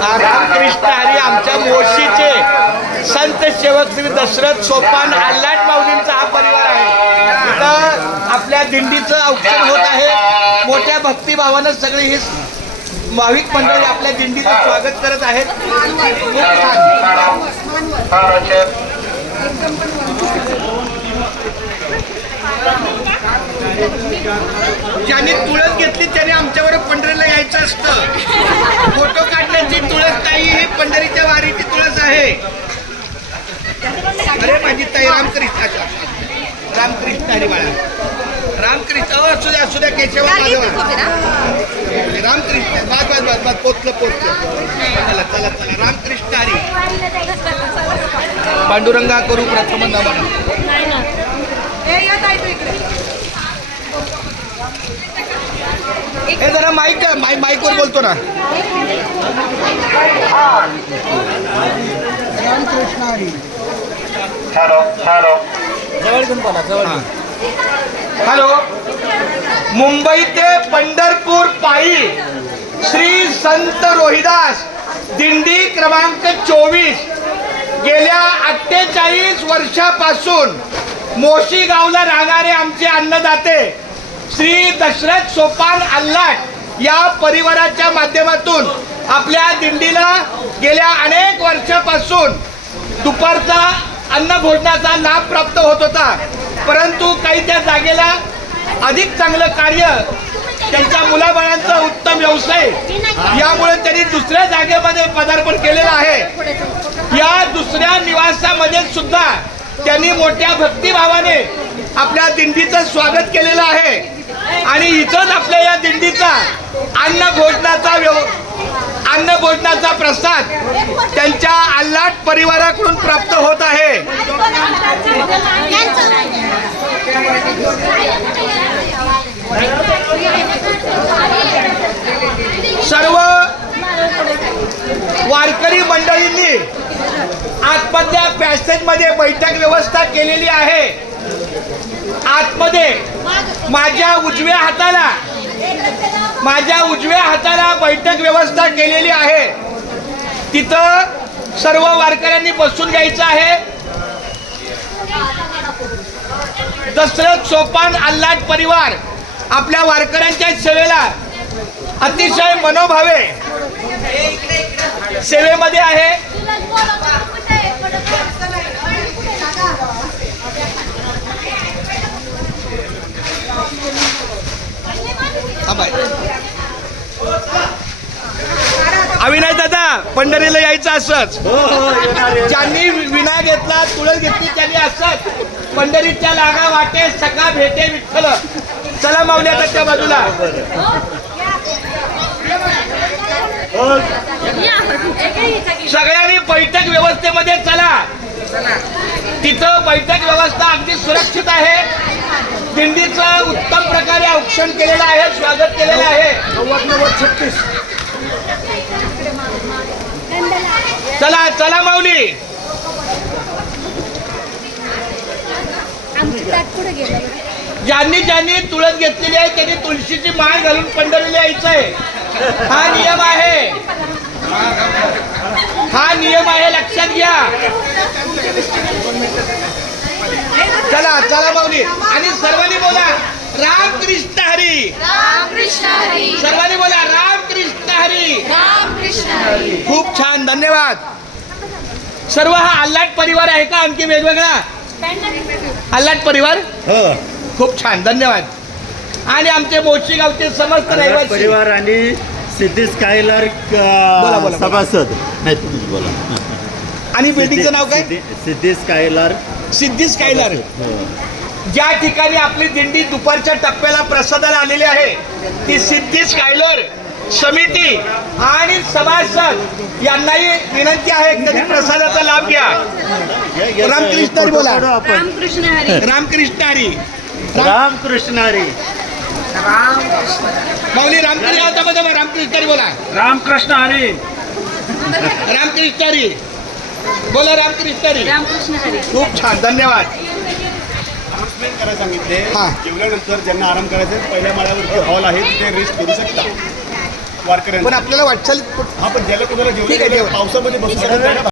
रामकृष्ण हरी आमच्या मोशीचे संत सेवक श्री दशरथ सोपान आल्हाट माऊलींचा हा परिवार आहे. इथं आपल्या दिंडीचं औक्षण होत आहे. मोठ्या भक्तिभावानं सगळी ही भाविक मंडळी आपल्या दिंडीचं स्वागत करत आहेत. खूप छान. ज्यांनी तुळस घेतली त्याने आमच्यावर पंढरीला यायचं असतं. फोटो काढण्याची तुळस नाही, ही पंढरीच्या वारीची तुळस आहे. अरे माझी ताई रामकृष्ण रामकृष्ण हरी बाळा रामकृष्ण असू द्या केशव रामकृष्ण बस पोचलं चला चला चला रामकृष्ण हरी. पांडुरंगा करू प्रथम नमन. हे जरा माईकवर बोलतो ना. रामकृष्ण हरी. हॅलो. मुंबई ते पंढरपूर पायी श्री संत रोहिदास दिंडी क्रमांक 24 गेल्या 48 वर्षापासून मोशी गावला राहणारे आमचे अन्नदाते श्री दशरथ सोपान आल्हाट या परिवाराच्या माध्यमातून आपल्या दिंडीला गेल्या अनेक वर्षापासून दुपारचा अन्नभोजनाचा लाभ प्राप्त होत होता. परंतु काही त्या जागेला अधिक चांगलं कार्य, त्यांच्या मुलाबाळांचा उत्तम व्यवसाय यामुळे त्यांनी दुसऱ्या जागेमध्ये पदार्पण केलेलं आहे. या दुसऱ्या निवासामध्ये सुद्धा त्यांनी मोठ्या भक्तिभावाने आपल्या दिंडीचं स्वागत केलेलं आहे. आणि इथंच आपल्या या दिंडीचा अन्नभोजनाचा प्रसाद त्यांच्या आल्हाट परिवाराकडून प्राप्त होत आहे. सर्व वारकरी मंडळींनी आतमधल्या पॅसेजमध्ये बैठक व्यवस्था केलेली आहे. आतमध्ये माझ्या उजव्या हाताला बैठक व्यवस्था केलेली आहे. तिथं सर्व वारकऱ्यांनी बसून घ्यायचं आहे. दशरथ सोपान आल्हाट परिवार आपल्या वारकऱ्यांच्या सेवेला अतिशय मनोभावे सेवेमध्ये आहे. अविनाश दादा पंढरीला यायचं असंच. ज्यांनी विना घेतला तुळस घेतली त्यांनी असंच पंढरीच्या लागा वाटे सखा भेटे विठ्ठल. चला माऊली आता त्या बाजूला. सगळ्यांनी बैठक व्यवस्थेमध्ये चला. तिथं बैठक व्यवस्था अगदी सुरक्षित आहे. दिंडीचं उत्तम प्रकारे औक्षण केलेलं आहे, स्वागत केलेलं आहे. 90-36. चला चला माऊली. ज्यांनी तुळस घेतलेली आहे त्यांनी तुळशीची माळ घालून पंढरीला यायचं आहे. हा नियम आहे लक्षात घ्या. चला चला माऊली. आणि सर्वांनी बोला रामकृष्ण हरी. सर्वांनी बोला रामकृष्ण हरी. खूप छान, धन्यवाद. सर्व हा आल्हाट परिवार आहे का आणखी वेगवेगळा? आल्हाट परिवार. खूप छान, धन्यवाद. आणि आमचे मोशी गावचे समस्त रहिवासी परिवार आणि सिद्धी स्कायलर सभासद. नाही तुम्ही बोला. आणि बिल्डिंगचं नाव काय? सिद्धी स्कायलर. ज्या ठिकाणी आपली दिंडी दुपारच्या टप्प्याला प्रसादाला आलेली आहे ती सिद्धी स्कायलर समिती आणि सभासद यांनाही विनंती आहे त्यांनी प्रसादाचा लाभ घ्या. रामकृष्ण हरी बोला. रामकृष्ण हरी. रामकृष्ण हरी. रामकृष्ण हरी. माऊली रामकृष्ण हरी बोला. रामकृष्ण हरी. रामकृष्ण हरी बोला. रामकृष्ण हरी. रामकृष्ण हरी. खूप छान, धन्यवाद. अनाउन्समेंट करायला सांगितले. जेवल्यानंतर ज्यांना आराम करायचा पहिल्या माळ्यावरती हॉल आहे तिथे रेस्ट करू शकता. वारकऱ्यांचं. पण आपल्याला वाटचाल हा पण ज्याला कोणाला ठीक आहे, जेवण जेवण. पावसामध्ये बसू शकत नाही ना.